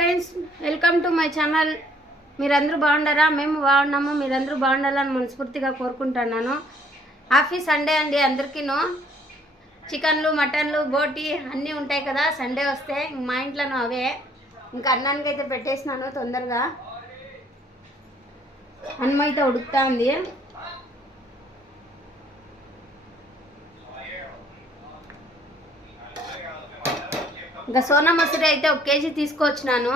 Friends welcome to my channel. మీరందరూ బాగుండారా? మేము బాగున్నాము. మీరందరూ బాగుండాలని మనస్ఫూర్తిగా కోరుకుంటున్నాను. హ్యాపీ సండే అండి అందరికీను. చికెన్లు మటన్లు బోటి అన్నీ ఉంటాయి కదా సండే వస్తే మా ఇంట్లోనూ అవే. ఇంకా అన్నానికి అయితే పెట్టేసినాను తొందరగా. అన్నమైతే ఉడుకుతా ఉంది. ఇంకా సోనా మసూరి అయితే ఒక కేజీ తీసుకొచ్చినాను.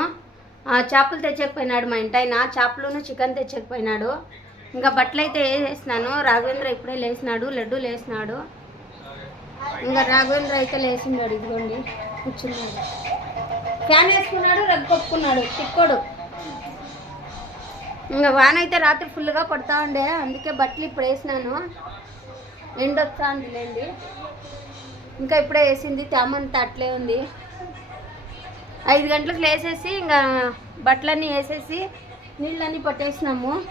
ఆ, చేపలు తెచ్చకపోయినాడు మా ఇంటాయన చేపలను చికెన్ తెచ్చకపోయినాడు. ఇంకా బట్టలు అయితే వేసేసినాను. రాఘవేంద్ర ఇప్పుడే లేచినాడు లడ్డు లేచినాడు. ఇంకా రాఘవేంద్ర అయితే లేచిన్నాడు ఇదిగోండి కూర్చున్నాడు. ఫ్యాన్ వేసుకున్నాడు రగ్గు కొప్పుకున్నాడు తిక్కోడు. ఇంకా వాన అయితే రాత్రి ఫుల్గా పడతా ఉండే. అందుకే బట్టలు ఇప్పుడు వేసినాను. ఎండొస్తా ఉందిలేండి. ఇంకా ఇప్పుడే వేసింది తేమంతా అట్లే ఉంది. ఐదు గంటలకు లేసేసి ఇంకా బట్టలన్నీ వేసేసి నీళ్ళన్నీ పట్టేసినాము.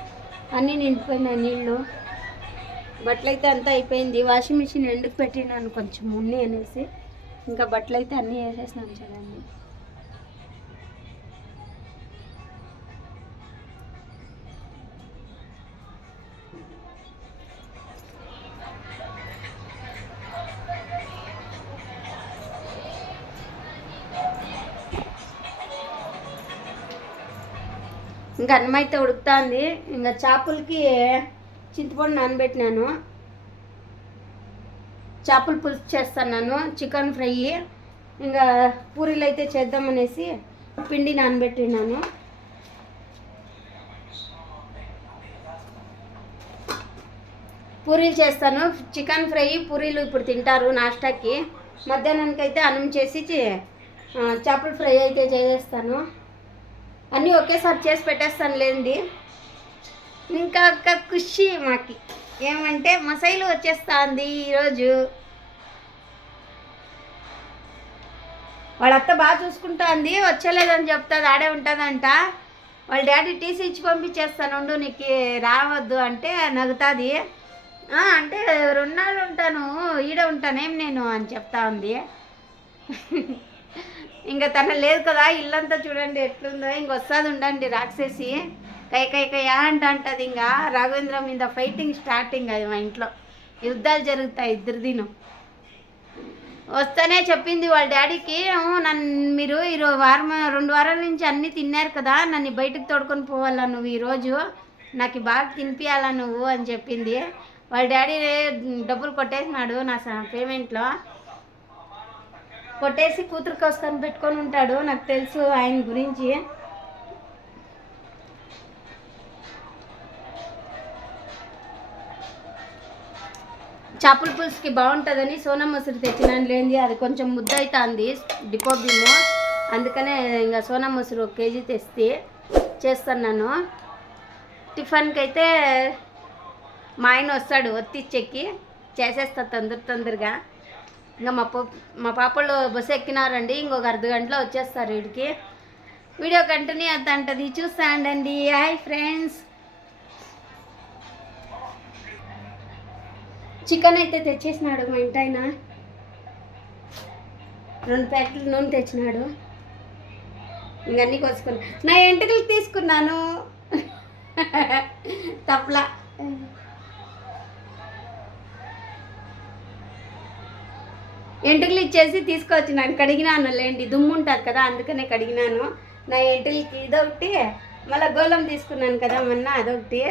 అన్నీ నిండిపోయినాయి నీళ్ళు. బట్టలైతే అంతా అయిపోయింది. వాషింగ్ మిషన్ ఎందుకు పెట్టినాను కొంచెం ఉన్ని అనేసి. ఇంకా బట్టలైతే అన్నీ వేసేసినాను చూడండి. ఇంకా అన్నం అయితే ఉడుకుతుంది. ఇంకా చేపలకి చింతపండు నానబెట్టినాను. చేపల పులుసు చేస్తున్నాను చికెన్ ఫ్రై. ఇంకా పూరీలు అయితే చేద్దామనేసి పిండి నానబెట్టినాను. పూరీలు చేస్తాను. చికెన్ ఫ్రై పూరీలు ఇప్పుడు తింటారు నాష్టాకి. మధ్యాహ్నానికి అయితే అన్నం చేసి చేపల ఫ్రై అయితే చేసేస్తాను. అన్నీ ఒకేసారి చేసి పెట్టేస్తాను లేండి. ఇంకా ఒక ఖుషి మాకి. ఏమంటే మసైలు వచ్చేస్తుంది ఈరోజు. వాళ్ళ అత్త బాగా చూసుకుంటుంది వచ్చలేదని చెప్తుంది ఆడే ఉంటుందంట. వాళ్ళ డాడీ టీసీ ఇచ్చి పంపించేస్తాను ఉండు నీకు రావద్దు అంటే నగుతుంది. అంటే అంటే రెండాళ్ళు ఉంటాను ఈడే ఉంటానేం నేను అని చెప్తా ఉంది ఇంకా తన లేదు కదా ఇల్లంతా చూడండి ఎట్లుందో ఇంక వస్తుంది ఉండండి రాక్షసి. కై అంట అంటది ఇంకా రాఘవేంద్ర మీద ఫైటింగ్ స్టార్టింగ్ అది మా ఇంట్లో. యుద్ధాలు జరుగుతాయి ఇద్దరిదిను వస్తేనే చెప్పింది వాళ్ళ డాడీకి నన్ను మీరు ఈరోజు వారం రెండు వారాల నుంచి అన్నీ తిన్నారు కదా నన్ను బయటకు తోడుకొని పోవాలా నువ్వు ఈరోజు నాకు బాగా తినిపియాలా నువ్వు? అని చెప్పింది. వాళ్ళ డాడీ డబ్బులు కొట్టేసినాడు నా స- పేమెంట్లో. కొట్టేసి కూతురు కోసుకొని పెట్టుకొని ఉంటాడు నాకు తెలుసు ఆయన గురించి. చేపల పులుసుకి బాగుంటుందని సోనా మసూరి తెచ్చినాను లేని అది కొంచెం ముద్ద అవుతుంది డిపో బిమ్ము అందుకనే ఇంకా సోనా మసూరి ఒక కేజీ తెస్తే చేస్తున్నాను. టిఫిన్కి అయితే మా ఆయన వస్తాడు ఒత్తిచ్చెక్కి చేసేస్తా తొందర తొందరగా. ఇంకా మా మా పాపలు బస్సు ఎక్కినారండి. ఇంకొక అర్ధ గంటలో వచ్చేస్తారు వీడికి. వీడియో కంటిన్యూ అవుతుంటుంది చూస్తా అండి హాయ్ ఫ్రెండ్స్ చికెన్ అయితే తెచ్చేసినాడు మా ఇంటి ఆయన రెండు ప్యాకెట్లు నూనె తెచ్చినాడు. ఇంకన్నీ కోసుకున్నా. నా ఎంటుకలు తీసుకున్నాను. తప్పలా. ఎంటుకలు ఇచ్చేసి తీసుకొచ్చినాను కడిగినాను లేండి దుమ్ము ఉంటుంది కదా అందుకనే కడిగినాను. నా ఎంటుకలకి ఇదొకటి మళ్ళీ గోళం తీసుకున్నాను కదా మొన్న అదొకటి.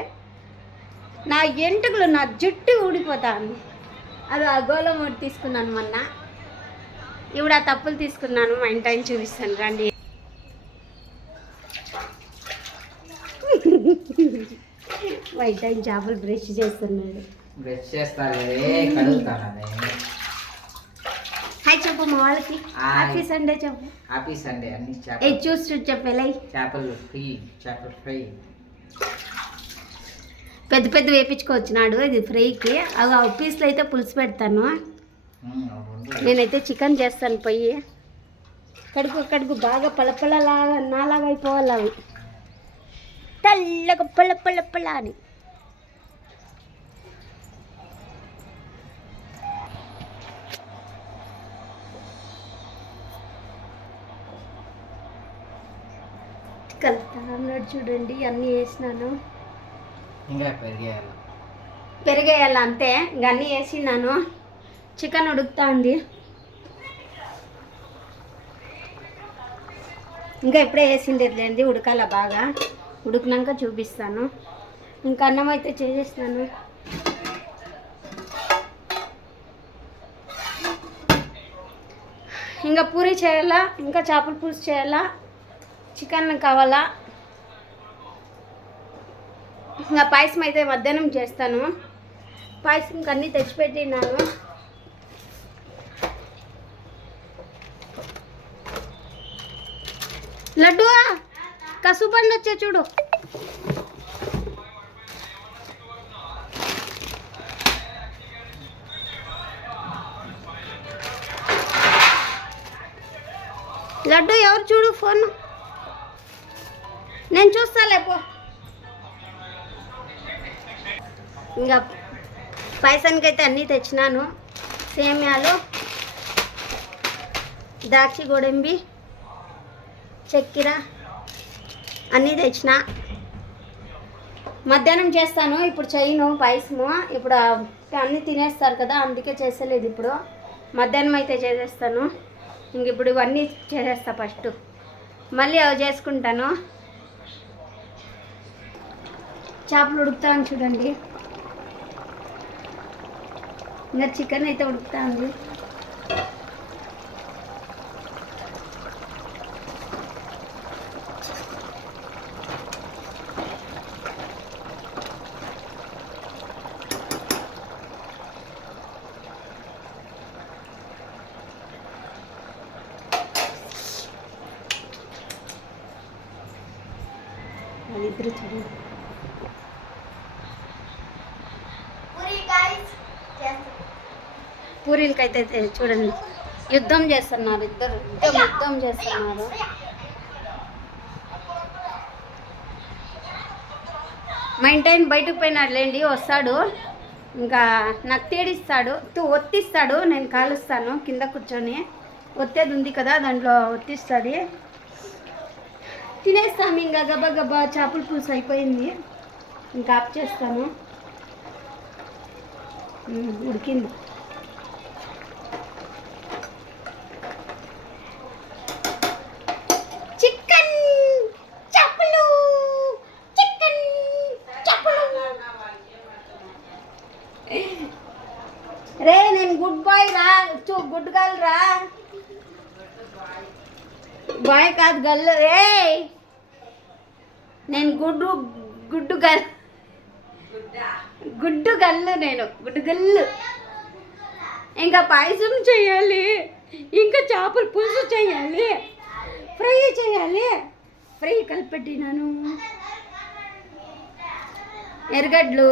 నా ఎంటుకలు నా జుట్టు ఊడిపోతాను అది ఆ గోళం ఒకటి తీసుకున్నాను మొన్న. ఇప్పుడు ఆ తప్పులు తీసుకున్నాను మా ఇంటి చూపిస్తాను రండి. వైట్ టైం చేపలు బ్రష్ చేస్తున్నాడు. బ్రష్ చేస్తాను హాయ్ చెప్పు మా వాళ్ళకి. హాయ్. హ్యాపీ సండే చెప్పు. హ్యాపీ సండే అన్ని చేపలు. చూసి చూసి చెప్పేలై చేపలు ఫ్రీ చేపలు ఫ్రై. పెద్ద పెద్ద వేపించుకొచ్చినాడు ఇది ఫ్రైకి. అవి ఆ పీస్లు అయితే పులుసు పెడతాను. నేనైతే చికెన్ చేస్తాను పోయి కడుపు కడుపు బాగా పలపలలాగా నాలాగా అయిపోవాలి అవి. తెల్లగా పళ్ళ అని కలుపుతా అన్నాడు చూడండి అన్నీ వేసినాను. ఇంకా పెరిగేయాలి. పెరిగేయాలి అంతే. ఇంక అన్నీ వేసినాను. చికెన్ ఉడుకుతా ఉంది ఇంకా ఇప్పుడే వేసిండేది లేండి ఉడకాల బాగా. ఉడికినాక చూపిస్తాను. ఇంకా అన్నం అయితే చేసేస్తాను ఇంకా పూరి చేయాలా? ఇంకా చేపల పులుసు చేయాలా? చికెన్ కావాలా? ఇంకా పాయసం అయితే మధ్యాహ్నం చేస్తాను. పాయసం అన్నీ తెచ్చిపెట్టినాను. లడ్డు కసుబండి వచ్చే చూడు. లడ్డు ఎవరు చూడు ఫోన్? నేను చూస్తాలే పో. ఇంకా పాయసానికి అయితే అన్నీ తెచ్చినాను. సేమ్యాలు ద్రాక్ష గోడంబి చక్కెర అన్నీ తెచ్చిన. మధ్యాహ్నం చేస్తాను ఇప్పుడు చేయను పాయసము. ఇప్పుడు అన్నీ తినేస్తారు కదా అందుకే చేసలేదు ఇప్పుడు. మధ్యాహ్నం అయితే చేసేస్తాను. ఇంక ఇప్పుడు ఇవన్నీ చేసేస్తా ఫస్ట్. మళ్ళీ అవి చేసుకుంటాను. చేపలు ఉడుకుతాను చూడండి. ఇంకా చికెన్ అయితే ఉడుకుతా ఉంది వాళ్ళిద్దరు చూడండి అయితే చూడండి. యుద్ధం చేస్తున్నారు ఇద్దరు. యుద్ధం యుద్ధం చేస్తున్నారు. మా ఇంటైన బయటకు పోయినాడు లేండి వస్తాడు. ఇంకా నాకు తేడిస్తాడు తు ఒత్తిస్తాడు నేను కాలుస్తాను కింద కూర్చొని. ఒత్తేది ఉంది కదా దాంట్లో ఒత్తిస్తుంది. తినేస్తాము ఇంకా గబా గబా చేపల పులుసు అయిపోయింది. ఇంకా ఆఫ్ చేస్తాము ఉడికింది చికెన్ చేపలు చికెన్ చేపలు రే నేను గుడ్ బాయ్ రా చూ గుడ్ గర్ల్ రా బాయ్ కాదు గల్లు ఏ నేను గుడ్డు గుడ్డు గల్ గుడ్డు గల్లు నేను గుడ్డు గల్లు ఇంకా పాయసం చేయాలి. ఇంకా చేపల పులుసు చేయాలి. ఫ్రై చేయాలి. ఫ్రై కలిపెట్టినాను. ఎరగడ్లు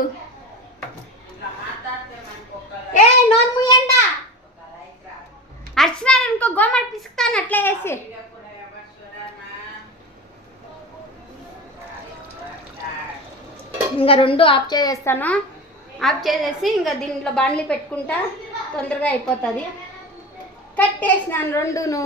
ఏ నోన్ ముయ్యండా అర్చనాలు అనుకో పిసుకుతాను అట్లా వేసి ఇంకా రెండు ఆఫ్ చేసేస్తాను. ఆఫ్ చేసేసి ఇంకా దీంట్లో బాండ్లీ పెట్టుకుంటా తొందరగా అయిపోతుంది. కట్టేసినాను రెండును.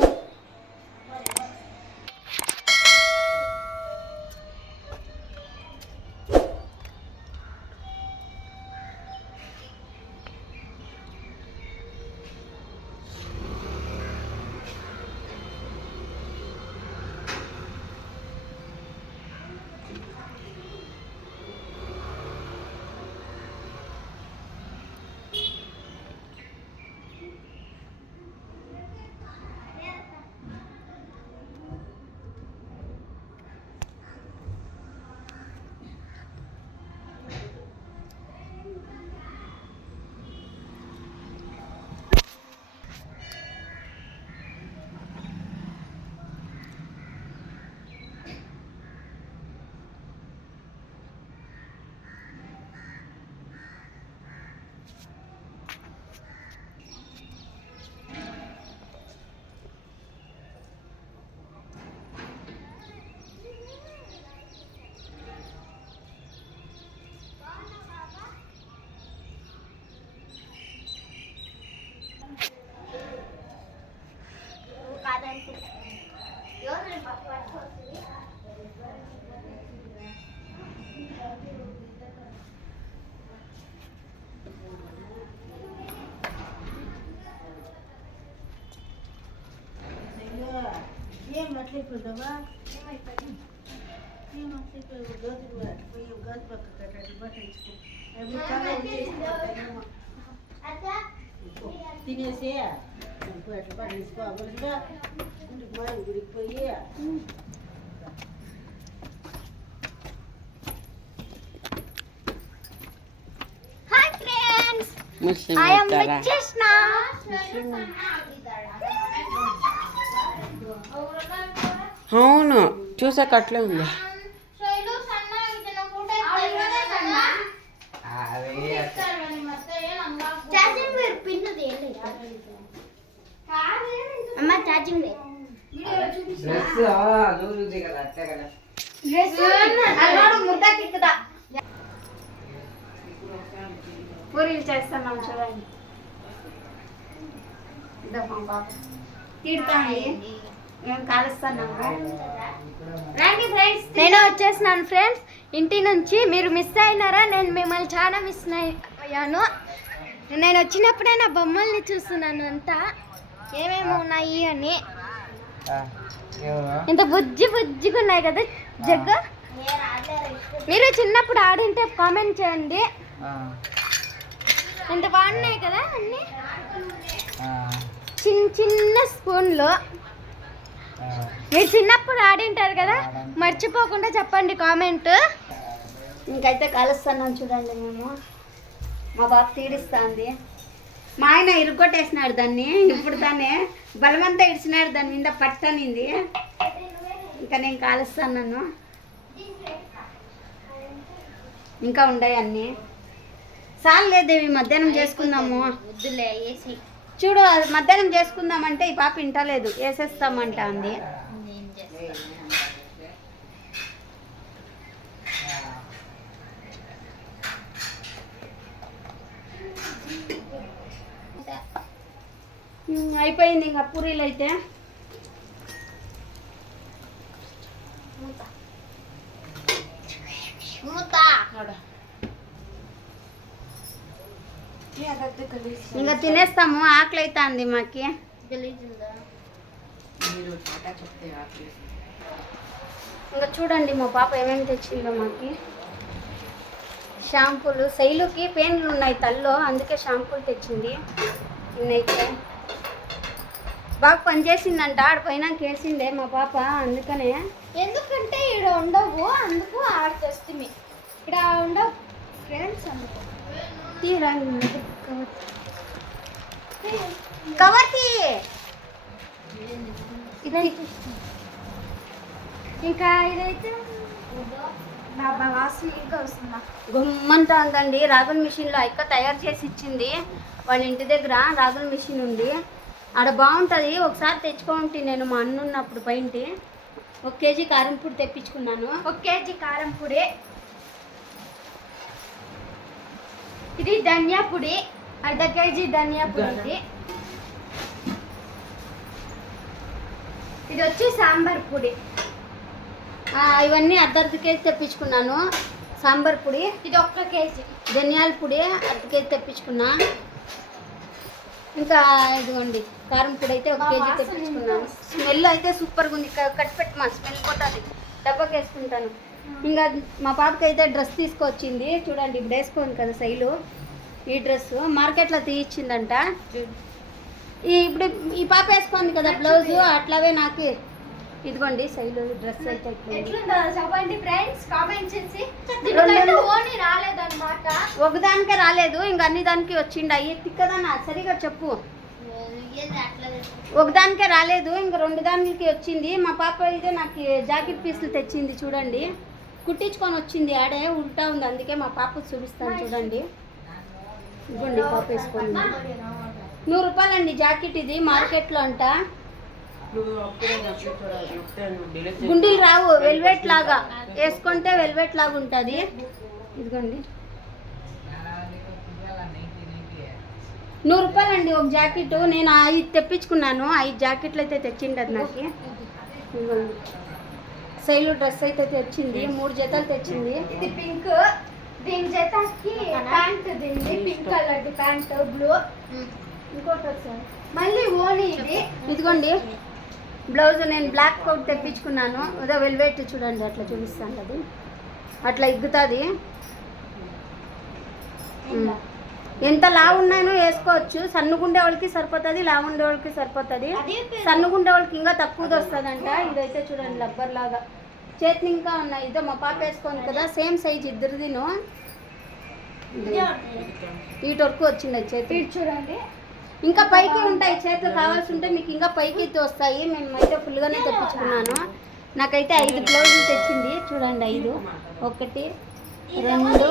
ఏం అట్లయిపోతావా ఏం అట్లయిపోయావు గోధుమ పోయి గోధుమ పక్క కట్టండి పట్టించుకో అవి చాలా వచ్చేసిపోతాయేమో. తినేసి పోయి అట్లా పట్టించుకో అవ్వదుగా ఇంటికి మా గుడికి పోయి hi friends I am Krishna అవును చూసాక అట్లే ఉంది అవి ఛార్జింగ్ లూజ్ కదా అట్లే కదా అల్లాడు ముద్ద కిక్కుదా పూరీలు చేస్తున్నాం చూడండి. తిడతాండి మేము కాలుస్తున్నాము రండి ఫ్రెండ్స్ నేను వచ్చేసినాను ఫ్రెండ్స్ ఇంటి నుంచి మీరు మిస్ అయినారా? నేను మిమ్మల్ని చాలా మిస్ అయ్యాను. నేను వచ్చినప్పుడే నా బొమ్మల్ని చూస్తున్నాను అంతా. ఏమేమి ఉన్నాయి అని? ఇంత బుజ్జి బుజ్జిగా ఉన్నాయి కదా జగ్గు. మీరు చిన్నప్పుడు ఆడింటే కామెంట్ చేయండి. ఇంత బాగున్నాయి కదా అన్ని. చిన్న చిన్న స్పూన్లు. మీరు చిన్నప్పుడు ఆడింటారు కదా మర్చిపోకుండా చెప్పండి కామెంట్. ఇంకైతే కలుస్తున్నాం చూడండి మేము. మా బాబు తీడిస్తుంది. మా ఆయన ఇరుగొట్టేసినాడు దాన్ని ఇప్పుడు దాన్ని బలమంతా ఇడిచినాడు దాని మీద పట్టనింది. ఇంకా నేను కాలుస్తున్నాను. ఇంకా ఉన్నాయి అన్నీ. చాలేదేవి మధ్యాహ్నం చేసుకుందాము. చూడు అది మధ్యాహ్నం చేసుకుందామంటే ఈ పాప ఇంటలేదు. వేసేస్తామంట అంది. అయిపోయింది ఇంకా పూరీలు అయితే. ఇంకా తినేస్తాము ఆకలి అవుతుంది మాకి. ఇంకా చూడండి మా పాప ఏమేమి తెచ్చిందో మాకి. షాంపూలు శైలుకి పెయిన్లు ఉన్నాయి తల్లో అందుకే షాంపూలు తెచ్చింది. నిన్నైతే బాగా పనిచేసిందంట ఆడిపోయినా వేసిందే మా పాప అందుకనే. ఎందుకంటే ఇక్కడ ఉండవు అందుకు ఆడ తెస్తుంది. ఇక్కడ ఉండవు ఫ్రెండ్స్ అందుకు. కవర్ ఇంకా ఇదైతే నా వాసన ఇంకా వస్తుందా? ఉందండి. రాగుల మిషన్లో అక్క తయారు చేసి ఇచ్చింది. వాళ్ళ ఇంటి దగ్గర రాగుల మిషన్ ఉంది. ఆడ బాగుంటుంది. ఒకసారి తెచ్చుకోండి నేను మా అన్న ఉన్నప్పుడు పైంటి ఒక కేజీ కారం పొడి తెప్పించుకున్నాను. ఒక కేజీ కారం పొడి. ఇది ధనియా పొడి. అర్ధ కేజీ ధనియా పొడి ఇది. ఇది వచ్చి సాంబార్ పొడి. ఇవన్నీ అర్ధ అర్ధ కేజీ తెప్పించుకున్నాను. సాంబార్ పొడి. ఇది ఒక్క కేజీ. ధనియాల పొడి అర్ధ కేజీ తెప్పించుకున్నా. ఇంకా ఇదిగోండి కారం పొడి అయితే ఒక కేజీ తెప్పించుకున్నాను. స్మెల్ అయితే సూపర్గా ఉంది. క- కట్టి పెట్టి మా స్మెల్ పోతుంది. డబ్బాకి వేసుకుంటాను ఇంకా మా పాపకి అయితే డ్రెస్ తీసుకొచ్చింది. చూడండి ఇప్పుడు వేసుకోండి కదా శైలు. ఈ డ్రెస్ మార్కెట్లో తీయించిందంట ఈ ఇప్పుడు ఈ పాప వేసుకుంది కదా బ్లౌజ్ అట్లాగే నాకు. ఇదిగోండి శైలు డ్రెస్ అయితే. చెప్పండి ఫ్రెండ్స్? కామెంట్ చేసి. రాలేదన్నమాట. ఒకదానికే రాలేదు ఇంకా అన్ని దానికి వచ్చిండు. అయ్యి తిక్కదన్నా సరిగా చెప్పు. ఒకదానికే రాలేదు ఇంకా రెండు దానికి వచ్చింది. మా పాప అయితే నాకు జాకెట్ పీసులు తెచ్చింది చూడండి. కుట్టించుకొని వచ్చింది ఆడే ఉల్టా ఉంది. అందుకే మా పాప చూపిస్తాను చూడండి. ఇదిగోండి పాప వేసుకొని నూరు రూపాయలండి జాకెట్ ఇది మార్కెట్లో అంట. గుండీలు రావు వెల్వెట్ లాగా. వేసుకుంటే వెల్వెట్ లాగా ఉంటుంది. ఇదిగోండి. నూరు రూపాయలండి ఒక జాకెట్. నేను ఐదు తెప్పించుకున్నాను. ఐదు జాకెట్లు అయితే తెచ్చిండదు నాకు. ఇదిగోండి. శైలు డ్రెస్ అయితే తెచ్చింది మూడు జతలు తెచ్చింది. ఇది పింక్ దీని జతకి ప్యాంట్ దీనిది పింక్ కలర్ ప్యాంట్ బ్లూ. ఇంకోటి వచ్చారు మళ్ళీ ఓని ఇది. ఇదిగోండి. బ్లౌజ్ నేను బ్లాక్ కోట్ తెప్పించుకున్నాను. అదో వెల్వెట్ చూడండి అట్లా చూపిస్తాను అది అట్లా ఇగ్గుతుంది. ఎంత లావు ఉన్నాయో వేసుకోవచ్చు. సన్నుగుండే వాళ్ళకి సరిపోతుంది లావు ఉండే వాళ్ళకి సరిపోతుంది. సన్నుగుండే వాళ్ళకి ఇంకా తక్కువది వస్తుందంట. ఇదైతే చూడండి రబ్బర్ లాగా. చేతిని ఇంకా ఉన్నాయి. ఇదో మా పాప వేసుకోండి కదా సేమ్ సైజ్ ఇద్దరిదిను వీటి వరకు వచ్చింది చేతి. చూడండి. ఇంకా పైకి ఉంటాయి. చేతులు కావాల్సి ఉంటే మీకు ఇంకా పైకి ఎత్తి వస్తాయి. మేము అయితే ఫుల్గానే తెప్పించుకున్నాను. నాకైతే ఐదు బ్లౌజులు తెచ్చింది. చూడండి ఐదు. ఒకటి రెండు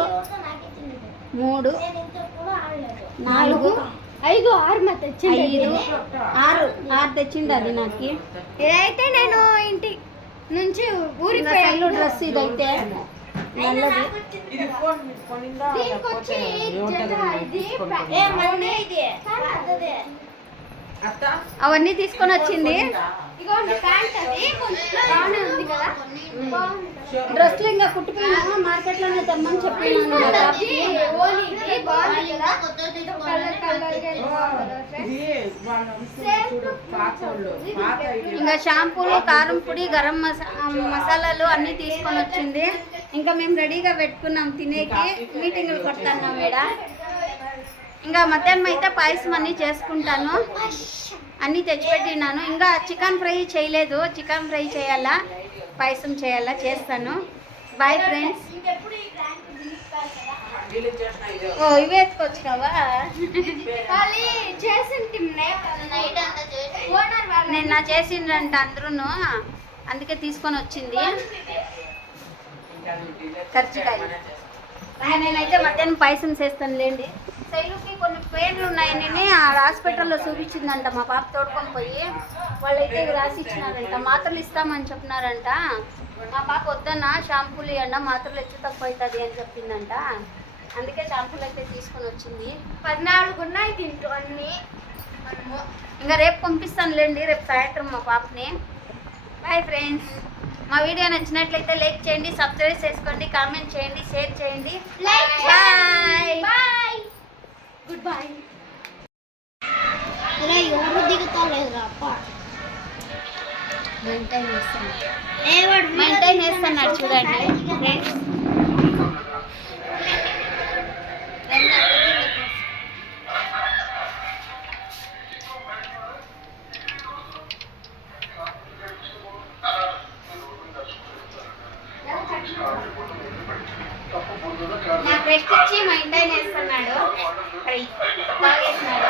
మూడు నాలుగు ఐదు ఆరు మా తెచ్చింది ఐదు ఆరు ఆరు తెచ్చింది అది నాకు. ఇదైతే నేను ఇంటి నుంచి ఊరి ఇంకా సైలు డ్రెస్ ఇదైతే నల్లది. అవన్నీ తీసుకొని వచ్చింది. ఇగోండి ప్యాంట్ అది. కొంచెం బాగానే ఉంది కదా? బాగుంది కదా. డ్రెస్లు ఇంకా కుట్టిపోయినా మార్కెట్లోనే తెమ్మని చెప్పినాను మా అది పాపకి. ఓలీది బాగుంది కదా? కలర్ కలర్గా ఓ, ఇది వాళ్ళ చూడు పాత వాళ్ళు పాత ఇది ఇంకా షాంపూలు కారం పొడి గరం మసా మసాలాలు అన్నీ తీసుకొని వచ్చింది. ఇంకా మేము రెడీగా పెట్టుకున్నాం తినేకి. మీటింగ్లు కొడుతున్నాం ఈడ ఇంకా మధ్యాహ్నం అయితే పాయసం అన్నీ చేసుకుంటాను. అన్నీ తెచ్చిపెట్టినాను. ఇంకా చికెన్ ఫ్రై చేయలేదు. చికెన్ ఫ్రై చేయాలా? పాయసం చేయాలా? చేస్తాను. బాయ్ ఫ్రెండ్స్ ఓ ఇవే ఎత్తుకొచ్చినావా? వాళ్ళ నిన్న చేసిండ్రంట అందరూ అందుకే తీసుకొని వచ్చింది. ఇంకా నేనైతే మధ్యాహ్నం పాయసం చేస్తాను లేండి శైలుకి కొన్ని పెయిన్లు ఉన్నాయని ఆ హాస్పిటల్లో చూపించిందంట. మా పాప తోడుకొని పోయి వాళ్ళైతే రాసి ఇచ్చినారంట మాత్రలు ఇస్తామని చెప్పినారంట. మా పాప వద్దన్న షాంపూలు ఇవ్వండి మాత్రలు హెచ్చు తక్కువ అవుతుంది అని చెప్పిందంట. అందుకే షాంపూలు అయితే తీసుకొని వచ్చింది. పద్నాలుగు ఉన్నాయి తింటూ అన్ని. మనము ఇంకా రేపు పంపిస్తానులేండి రేపు సాయంత్రం మా పాపని. బాయ్ ఫ్రెండ్స్ మా వీడియో నచ్చినట్లయితే లైక్ చేయండి సబ్స్క్రైబ్ చేసుకోండి కామెంట్ చేయండి షేర్ చేయండి. బాయ్ గుడ్ బాయ్ ఇలా ఎవరు దిగుతలేదు అప్ప మెయింటైన్ చేస్తాను. మెయింటైన్ చేస్తున్నాడు చూడండి. ఫ్రెండ్స్ నాకు రెస్ట్ ఇచ్చి మెయింటైన్ చేస్తున్నాడు. Hey, waar is mijn